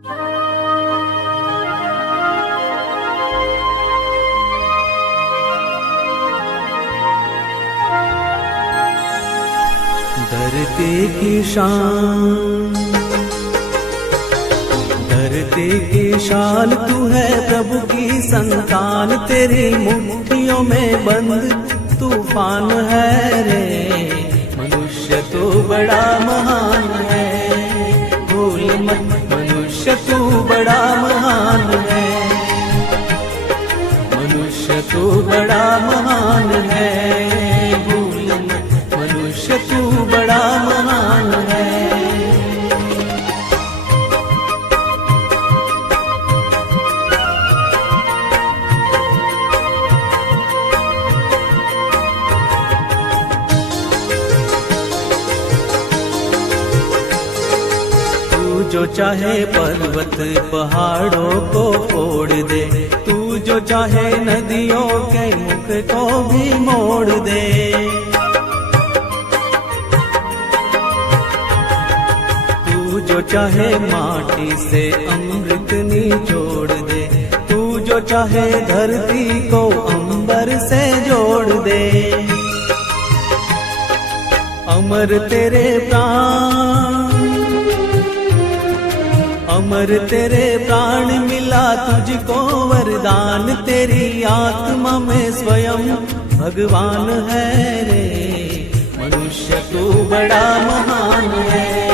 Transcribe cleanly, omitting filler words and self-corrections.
धरती की शान, धरती की शान तू है, प्रभु की संतान, तेरी मुट्ठियों में बंद तूफान है रे। मनुष्य तू बड़ा महान है, भूल मत मनुष्य तू बड़ा महान है, मनुष्य तू बड़ा महान है, भूल मत मनुष्य तू बड़ा महान है। जो चाहे पर्वत पहाड़ों को फोड़ दे, तू जो चाहे नदियों के मुख को भी मोड़ दे, तू जो चाहे माटी से अमृत निचोड़ दे, तू जो चाहे धरती को अंबर से जोड़ दे। अमर तेरे प्राण, अमर तेरे प्राण मिला तुझको वरदान, तेरी आत्मा में स्वयं भगवान है रे। मनुष्य तू बड़ा महान है,